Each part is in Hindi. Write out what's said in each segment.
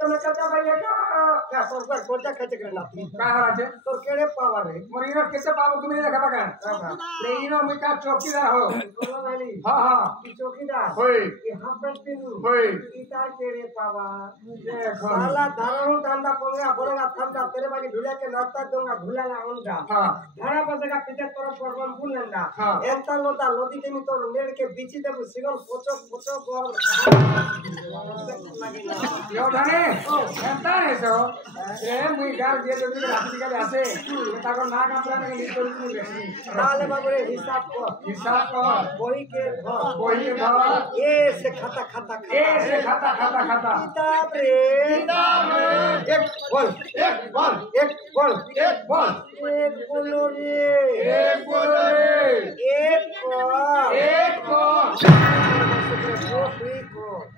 तो मैं कहता भाई ये क्या सरकार कोटा खर्च करना का है तो केड़े पावर है मरीनो कैसे पावर तुम नहीं देखा पका लेकिन मैं का चौकीदार हो बोला वाली हां हां की चौकीदार होय यहां पर तीनू होय इता केड़े पावर देखो साला धारणू धंधा पंगा बोलेगा फंदा तेरे बाजी ढुला के नाश्ता दूंगा ढुला ला उनका हां धारा बसेगा पीछे तरफ परवन बुलंदा हां एंता लोटा लोदी के मी तो नेड़ के बीची देबु सिगल पोचो पोचो बोल यो धने एंता है सो ए मुई गार जे जो भी रात के आसे ताको ना कापरा में नी करू नी नाले बाबरे हिसाब को कोई के घर ए से खाता खाता किताब रे एक बोल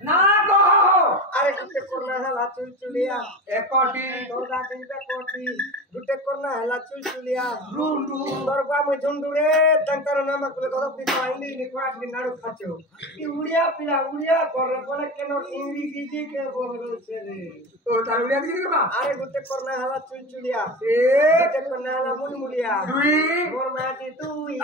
ना को अरे गुटे करना है ला चुलचुलिया एकोटी तोरा दिन पे कोटी गुटे करना है ला चुलचुलिया रूंडू तोरबा में झुंडू रे तंकर नाम को गदो पिता इंडी निकवाट नि नाडू खाचो ई उड़िया कर बोले केनो इंग्री बीजी के बोल से रे तो तारुलिया दी के बा अरे गुटे करना है ला चुलचुलिया ए गुटे करना है ला मुलमुलिया दुई मोर माटी दुई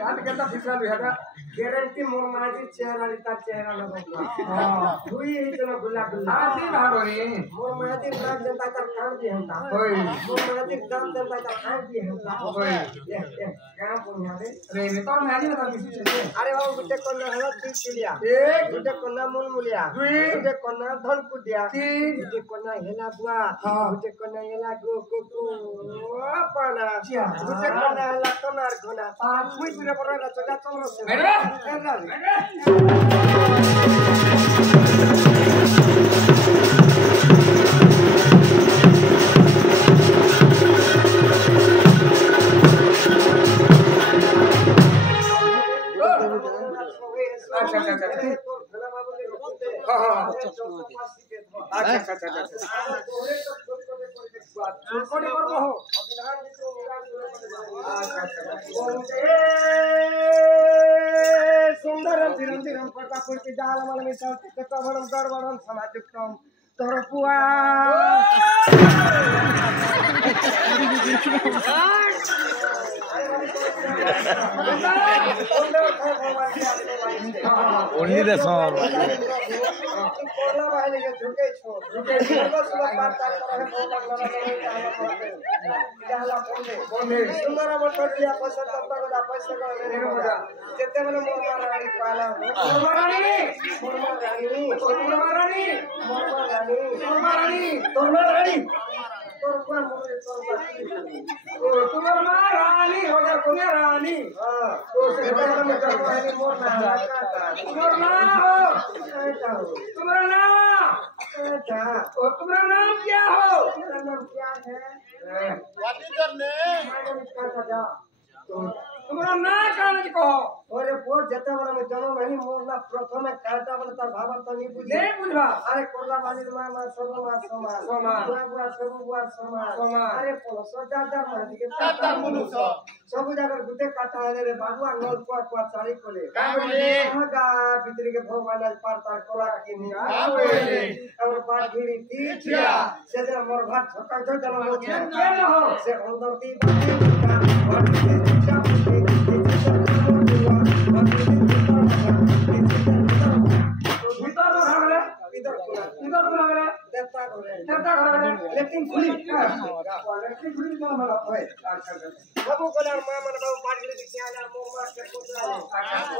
याद करता फिसला बिहाटा गारंटी मोर माटी चेहरा रिता चेहरा लगो हां दुई इतना गुल्ला आती भागोनी मोर माटी नाक जनता कर काम दी हमता होय मोर माटी दाम जनता कर काम दी हमता होय ये काम पुण्य रे रे ने तो नानी ना किसी से अरे बाबू गुटे कोना हला चुलचुलिया एक गुटे कोना मुलमुलिया दुई गुटे कोना धनकुटिया तीन गुटे कोना हेला बुआ हां गुटे कोना हेला गो पाना क्या गुटे कोना हेला तनार घोना पांच मुई पुरे परा ना चोगा चमरो से मैडम सुंदरम धीरम प्रकापुर की जाल मन में चलते कवरम गड़बड़म समाजुक्तम तरपुआ ओनली द सॉन्ग कोला वाले के झुके छो बस बात करे जाला बोले सुंदर मोटरिया पसंद करता पैसा का जेते बने मोर रानी पाला रानी तुम्हारा रानी हो जा तुम्हें रानी तो से में करवानी मोर ना तुम्हारा नाम तुम्हारा नाम क्या हो मेरा नाम क्या है व्हाट इज योर नेम तुम्हारा नाम कौन कहो अरे पोर जता वाला में जनो नहीं मोरना प्रथम काटा वाला तार भाबर तो नहीं बुझे नहीं बुझवा अरे कोला वाली मामा सब समान बुआ सब बुआ समान अरे पोलो सजादा मन के काटा मुनुसो सब जगह गुटे काटा है रे बाबू अंगल को चारी कोले का बोले हगा भीतर के भगवान पार तार कोला के नि का बोले और बात घिरी तीछिया से दे मोर भात छका जो जलो हो क्या न हो से अंदर दी लेकिन खुली बाबू को मां मन बाबू पाट के दिखे आ जा मोर मार के कोतरा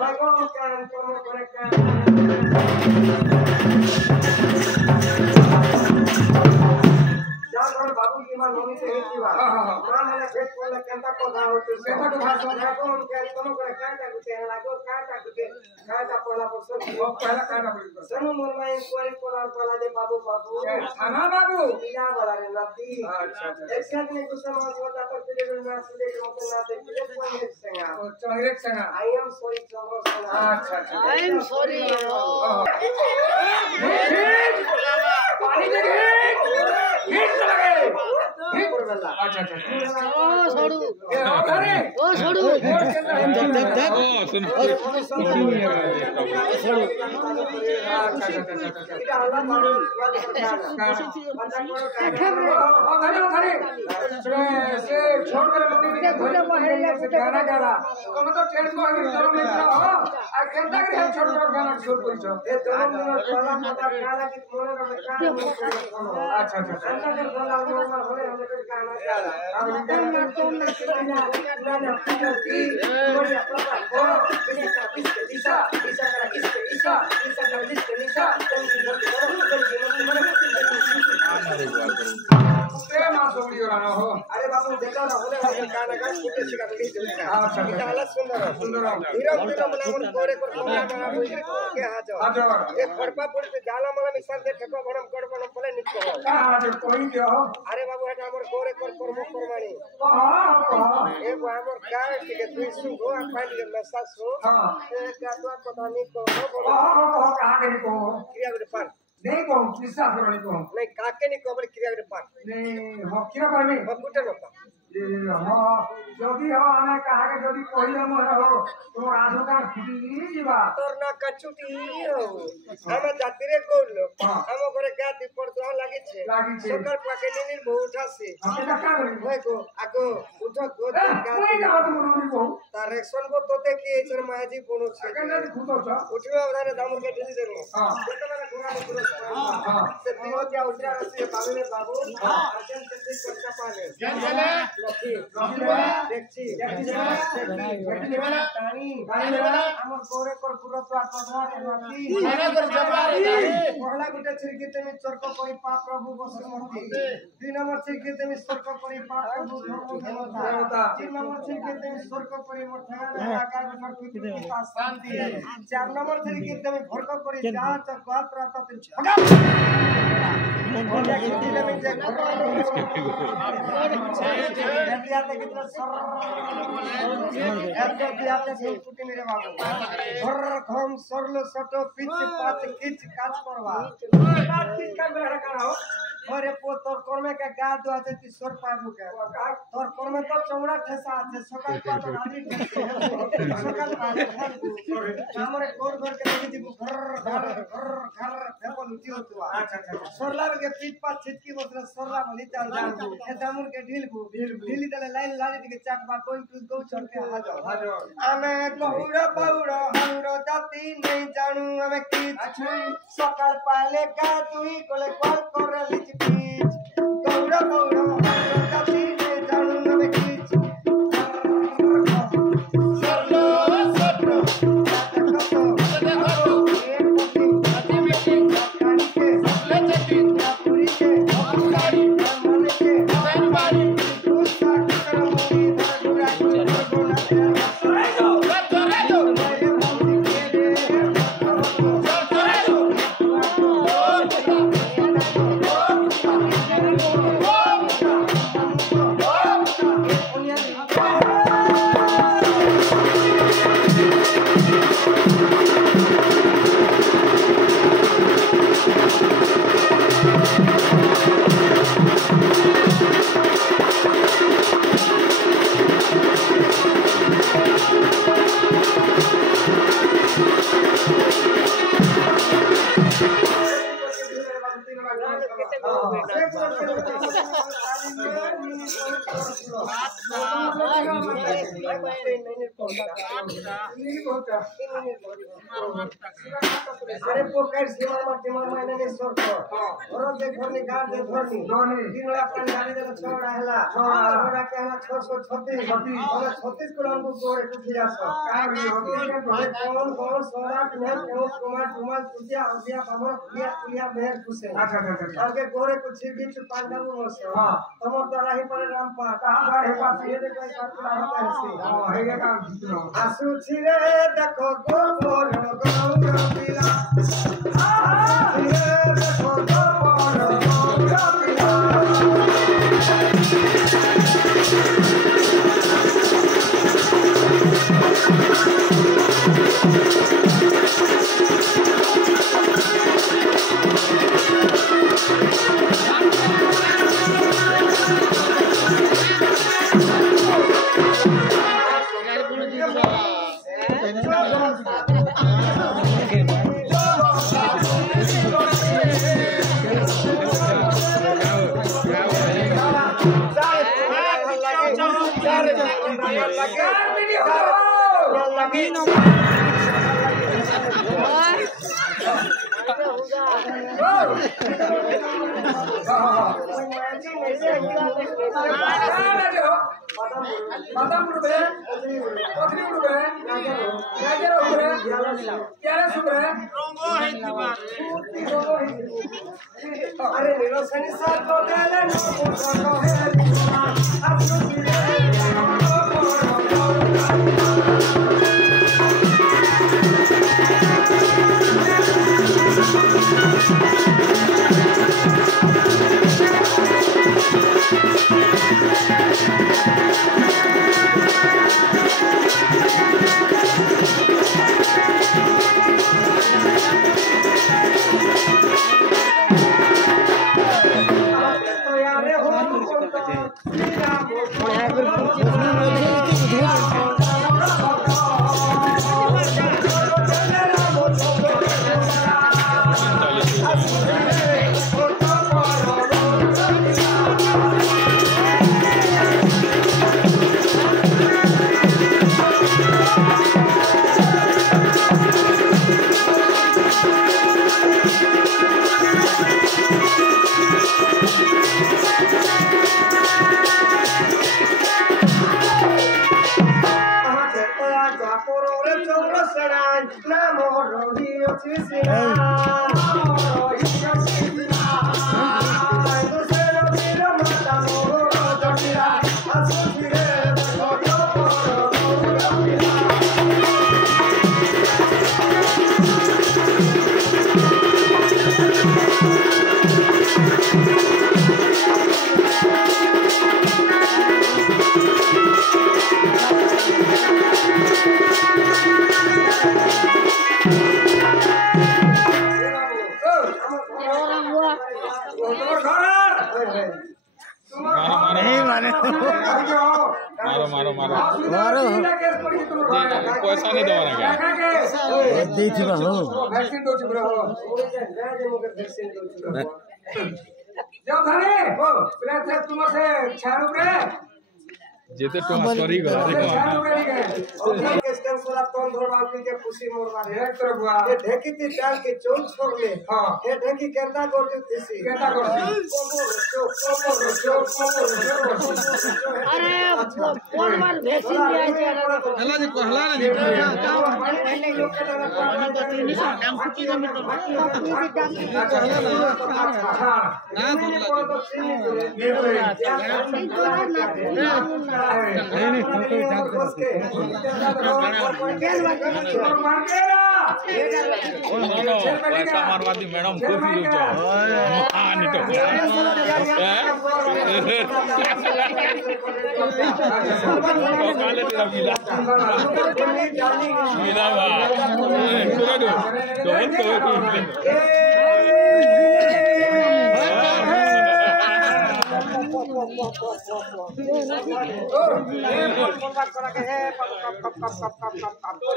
भागो काम कोनो करे जान बाबू की मां नोनी से हेती बा मां ने भेट कोले केंता को धा होते केंता को धा को उनके कोनो करे काटा गुते लागो काटा गुते काटा पहला पर सब वो पहला काटा पड़ी सनु मोर मां इंक्वायरी कोला दे बाबू थाना बाबू बिना वाला रे नाती अच्छा एक साथ में कुछ समझ होता तो तेरे बिना ना से देख मत ना देख ले कोई संगा चंगरेक संगा आई एम सॉरी चलो अच्छा आई एम सॉरी पानी दे हिट लगे हिट पर वाला अच्छा ए ओ धरे ओ छोड़ू से छोड़ कर मंदिर के घोड़े पहले से गाना गाला तो मतलब ट्रेन को अगर जरूर नहीं हो आ केंदा के हम छोड़ कर गाना छोड़ कोई छो ए जन्म दिन पहला पता काला की मोने का अच्छा अच्छा अंदर के बोला मोमा होले हम के गाना गाला अब गाना तो ना कितना ना की बढ़िया पापा ओ दिशा करा ईसा करा दिशा प्रेम सोड़ी वाला हो अरे बाबू देखो ना होले हम गाना गा कुटे सिखा के चलेगा अच्छा इतना अलग सुंदर हीरा हीरा मलामन कोरे को कमला बना के हाजो एक खड़पा पुर से जाला मला मिसाल दे ठको बनम कर बनम पले निको का आज कोई के हो अरे बाबू एटा हमर कोरे कर प्रमुख परमाणी हां एक हमर गाय के दुई सुगो आ पानी के नसा सो हां एक गादवा पता नहीं को बोलो कहां के को क्रिया के पार नहीं को किस्सा करने को नहीं काके नहीं को बोले क्रिया के पार नहीं हो किरा पर में हम कुटे न पा हां जदी हो हमें कहा के जदी कोई हम हो तो आधो का फुटी जीवा तोर ना कचुटी हो हम जाति रे कोलो हम घरे गाती पर तो लागी छे सकर पाके निनिर बहुठा से हम का का ओए को आको उठो दो कोई का तो मोनी को तार एक्शन को तोते की एचर माजी कोनो छे के खुतो छ उठियो बधाने दामर के ढिली देनो हां देखो ना गुना पूरा हां से दियो क्या उठा रसी बाबू बाबू अर्जन से करता पाले चले देखছি টানি আমার গোরে কর পুরো তো কথা রাখি পহলা গুটে ছিরকি তুমি চর্ক করি পা প্রভু বসুমতি দুই নম্বর ছিরকি তুমি চর্ক করি পা প্রভু ধর্ম দেবতা তিন নম্বর ছিরকি তুমি চর্ক করি মোর ঠানা আকাশ ঘর পিতৃ পিতা শান্তি চার নম্বর ছিরকি তুমি ভরক করি যা চক্রাত রাত তুমি ছগা दियाते कितना सर ऐसे दियाते सब कुटी मेरे बाबू घर घम सरलो सटो पिच पाच किच काच करवा काच किच कर बेड़ा करा हो अरे पो तोर कर्मे के गा दुआ से 300 पाबू के तोर कर्मे तो चमड़ा ठेसा আছে সকাল পাতো রাত্রি সকাল পাতো हमरे कोर घर के देखि दिबू घर फेको लुटी होतवा अच्छा सरला के पीठ पाछ छिटकी बसरा सरला भली चाल जाबू ए दामुर के ढीली तले लाइन लाली के चाट बा कोई गौ चढ़ के हाजो आमे गहुरा बाउरा हमरो जाति नहीं जानू हमें की सकाल पाले का तुई कोले कॉल कर लिच बीच गहुरा बाउरा हमरो जाति नहीं जानू हमें की सरलो सटो अरे पोकर सीमा माने ने सोर और देखनी गाड़ दे धरनी दिन वाला पानी डाली दे छोड़ा हला छोड़ा के हला 636 और 36 को हमको गोरे उठ जासो कौन सोरा ने कौन कुमार तुझे औदिया बाबू पुलिया मेहर खुसे अच्छा आगे गोरे को छिरकी चुपान का वो से तुम तो रही पर राम पा कहां है पास ये देखो पास होता है से हां है का आसु छिरे देखो गोर गौरा Thank you. बादाम उड़े पथरी उड़े गाजर उड़े कैरेट उड़े अरे निरोसनी साथ तो देले नो है मारो पैसा नहीं दवा ଦେଇଥିବା हो वैक्सीन दो छिब्रो जाओ थाने ओ प्लेट तुम से 6 रुपए जेते टमा सरी गो केस वाला तोन धरवा के खुशी मोरवा एक तरफ हुआ ये ढेकी ती डाल के चोल छोड़ ले हां ये ढेकी केंदा गोटी थीसी केंदा गोटी अरे कौन बार वैक्सीन दिया है हला जी हला ना जी पहले लोग के नाम कुछ ना मिल नहीं फोटो जांच करो पैसा मारवा दी मैडम खुशी हो जाओ हां नहीं तो काले तेरा मिला मिला बा तो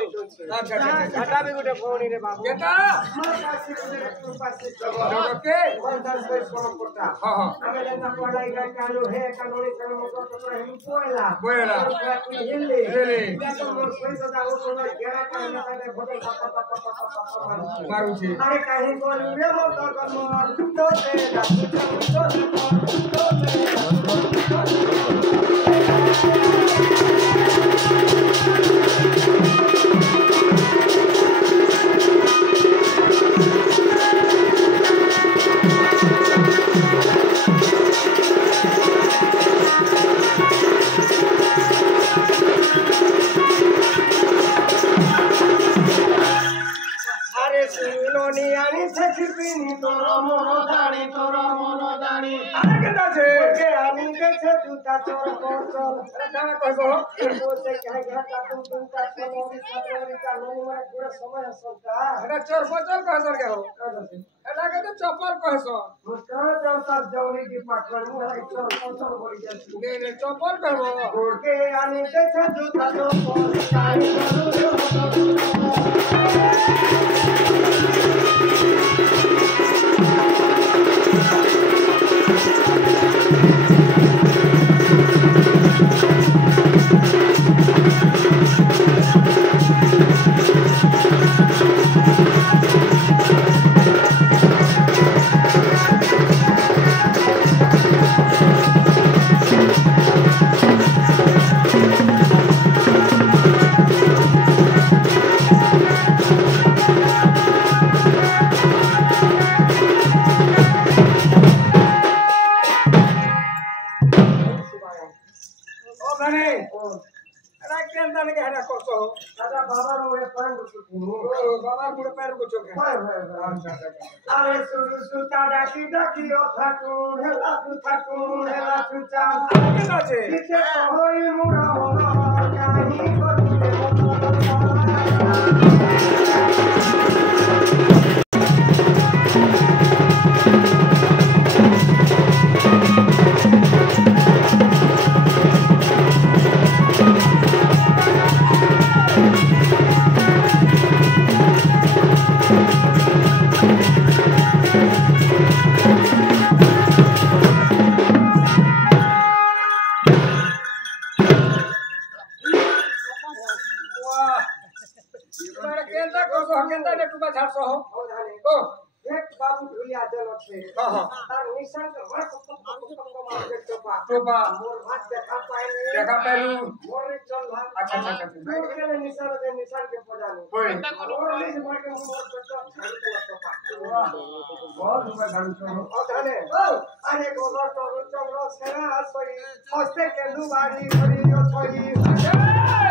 घाटा भी गुटे फोनी रे बाबू केता ओके पंचायत से फोन करता हां हां हमें जनता पढ़ाई का कानून है कानूनी कानून को तो हम कोयला बोला हिल्ली हिल्ली तो मोर कोई सदा हो तो गेरा का ना का फोटो मारू छी अरे कहीं को रे मोर तो मोर तो से तो अरे केता छे के आनी के छे जूता चोर कोचल काना कहबो वो से कहे घाटा तुम का चोरी कानून में पूरा समय संता अरे चोर बचल कहसर के हो एला के तो चप्पल कहसो मुस्कान जब जौनी की पकड़ मुंह है चोर कोचल बोली जाती ने चप्पल कहबो छोड़ के आनी के छे जूता चोर कोचल हो दादा बाबा रे पान को ओ बाबा मुड़ पैर को चोके अरे सुरु सुता डाकी डाकी ओ ठाकुर हेला चुचा केना छे किसे होई मुड़ा मोरा काही करू केंदा को केंदा ने टुका झाड़सो हो ओ एक बाबू भुलिया चलो छे हां हां तार निशान के वर्क मार के टोपा मोर भात देखा पाइले देखा पहलू मोर चल भात अच्छा मोर के निशान के पजानो होय मोर लिस मार के मोर बच्चा झाड़ी के टोपा बहुत ऊपर झाड़सो ओ धने अरे गोबर तो चमरो सेना सही हस्ते के दुबारी भरी ओ छोई